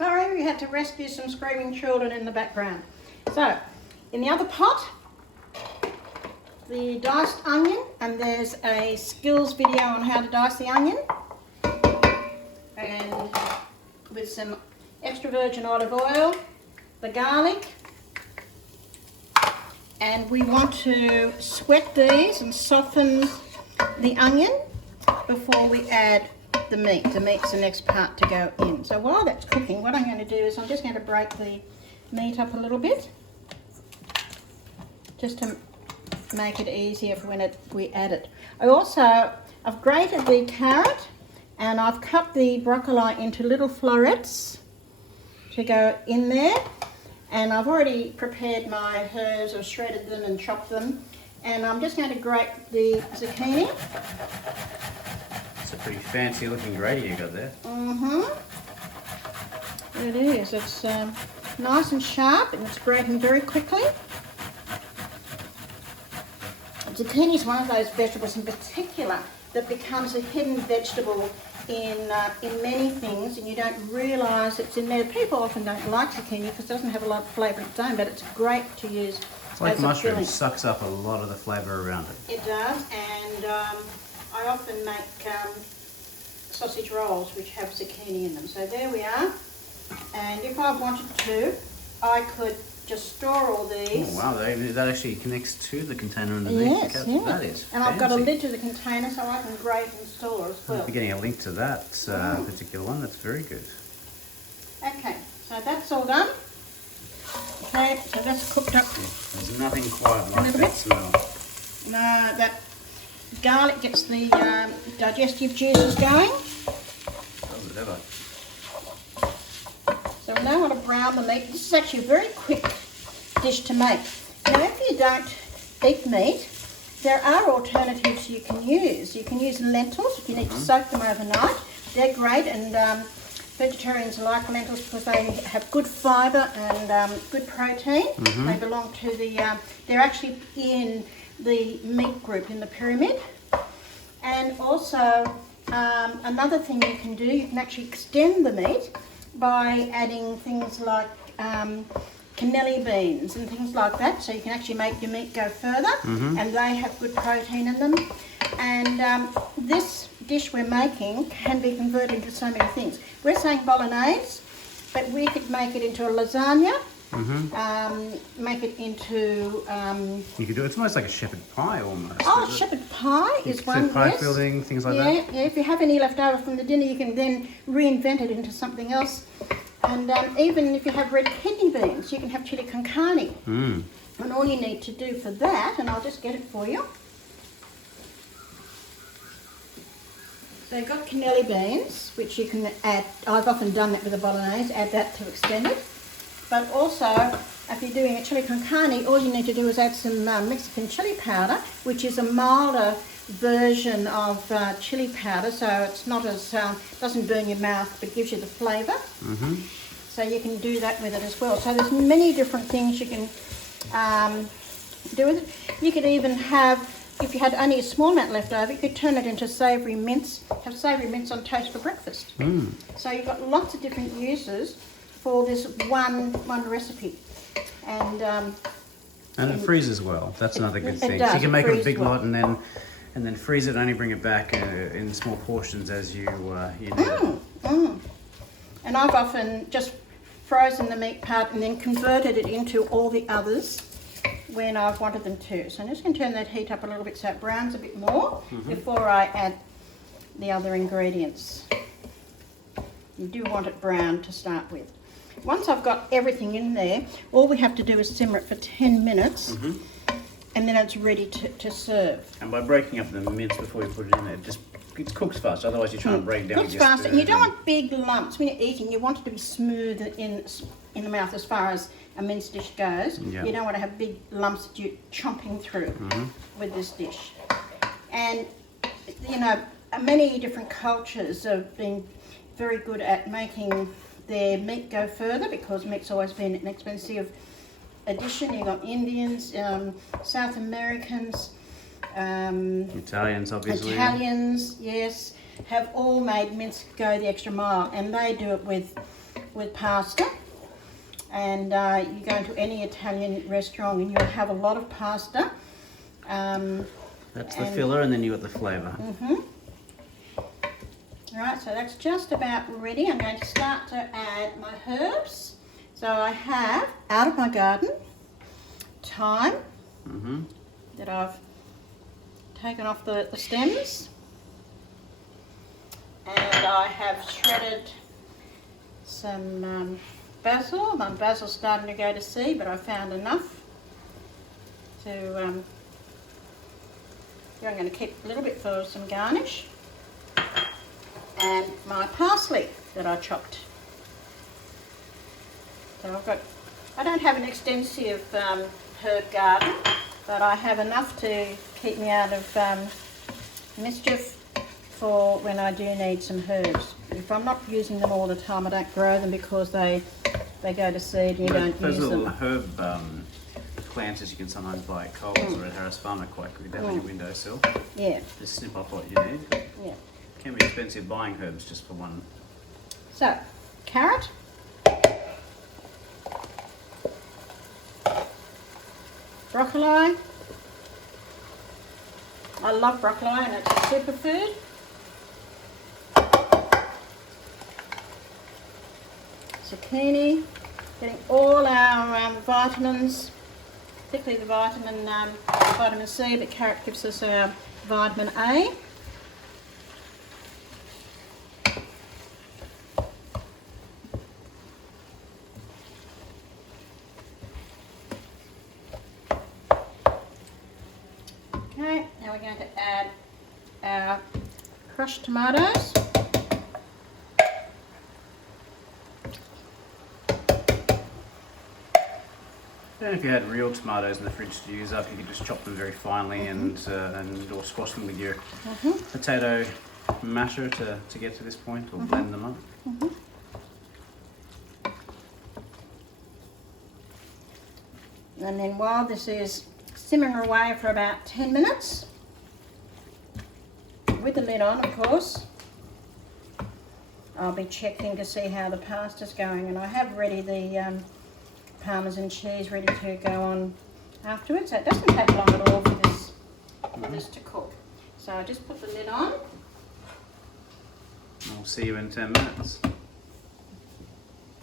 Sorry, we had to rescue some screaming children in the background. So, in the other pot, the diced onion, and there's a skills video on how to dice the onion. And with some extra virgin olive oil, the garlic, and we want to sweat these and soften the onion before we add the meat. The meat's the next part to go in. So while that's cooking, what I'm going to do is I'm just going to break the meat up a little bit, just to make it easier for when we add it. I've grated the carrot and I've cut the broccoli into little florets to go in there. And I've already prepared my herbs, I've shredded them and chopped them. And I'm just going to grate the zucchini. It's a pretty fancy looking grater you got there. It is. It's nice and sharp and it's grating very quickly. Zucchini is one of those vegetables in particular that becomes a hidden vegetable in many things, and you don't realise it's in there. People often don't like zucchini because it doesn't have a lot of flavour of its own, but it's great to use. It's like mushrooms, sucks up a lot of the flavour around it. It does, and I often make sausage rolls which have zucchini in them. So there we are, and if I wanted to, I could just store all these. Oh wow, that actually connects to the container underneath. Yes, yeah. That is and fancy. I've got a lid to the container so I can grate and store as well. I'll be getting a link to that particular one. That's very good. Okay, so that's all done. Okay, so that's cooked up. There's nothing quite like that smell. No, that garlic gets the digestive juices going. Does it ever? So we now want to brown the meat. This is actually a very quick dish to make. Now, if you don't eat meat, there are alternatives you can use. You can use lentils if you need to soak them overnight. They're great, and vegetarians like lentils because they have good fibre and good protein. They belong to they're actually in the meat group in the pyramid. And also, another thing you can do, you can actually extend the meat by adding things like cannelli beans and things like that, so you can actually make your meat go further, and they have good protein in them. And this dish we're making can be converted into so many things. We're saying Bolognese, but we could make it into a lasagna, make it into... you could do it's almost like a shepherd pie almost. Oh, shepherd pie is one, pie yes. filling, things like that. Yeah, if you have any left over from the dinner, you can then reinvent it into something else. And even if you have red kidney beans, you can have chili con carne. And all you need to do for that, and I'll just get it for you. So you've got cannelli beans, which you can add. I've often done that with a bolognese, add that to extend it. But also, if you're doing a chili con carne, all you need to do is add some Mexican chili powder, which is a milder version of chili powder, so it's not as doesn't burn your mouth, but gives you the flavour. So you can do that with it as well. So there's many different things you can do with it. You could even have, if you had only a small amount left over, you could turn it into savoury mince. Have savoury mince on toast for breakfast. So you've got lots of different uses for this one recipe, and it freezes well. That's another good thing. Does, so you can make a big well. lot and then freeze it and only bring it back in small portions as you need it. And I've often just frozen the meat part and then converted it into all the others when I've wanted them to. So I'm just going to turn that heat up a little bit so it browns a bit more before I add the other ingredients. You do want it brown to start with. Once I've got everything in there, all we have to do is simmer it for 10 minutes and then it's ready to serve. And by breaking up the mince before you put it in there, it cooks fast, otherwise you're trying to break it down. Cooks fast, and you don't want big lumps. When you're eating, you want it to be smooth in the mouth as far as a mince dish goes. Yeah. You don't want to have big lumps that you're chomping through with this dish. And, you know, many different cultures have been very good at making their meat go further because meat's always been an expensive addition. You've got Indians, South Americans, Italians, obviously. Italians, yes, have all made mince go the extra mile, and they do it with with pasta, and you go into any Italian restaurant and you'll have a lot of pasta. That's the filler, and then you got the flavour. Right, so that's just about ready. I'm going to start to add my herbs. So I have, out of my garden, thyme that I've taken off the stems. And I have shredded some basil. My basil's starting to go to seed, but I found enough to... I'm going to keep a little bit for some garnish. And my parsley that I chopped. So I don't have an extensive herb garden, but I have enough to keep me out of mischief for when I do need some herbs. If I'm not using them all the time, I don't grow them because they go to seed and you don't use them. Those little herb planters you can sometimes buy at Coles or at Harris Farm are quite good to have on your windowsill. Yeah. Just snip off what you need. Yeah. It can be expensive buying herbs just for one. So, carrot. Broccoli. I love broccoli and it's a superfood. Zucchini. Getting all our vitamins, particularly the vitamin C, but carrot gives us our vitamin A. Okay, now we're going to add our crushed tomatoes. And if you had real tomatoes in the fridge to use up, you could just chop them very finely and or squash them with your potato masher to get to this point, or blend them up. And then while this is simmering away for about 10 minutes, with the lid on of course, I'll be checking to see how the pasta's going, and I have ready the Parmesan cheese ready to go on afterwards. So it doesn't take long at all for this to cook. So I just put the lid on. I'll see you in 10 minutes.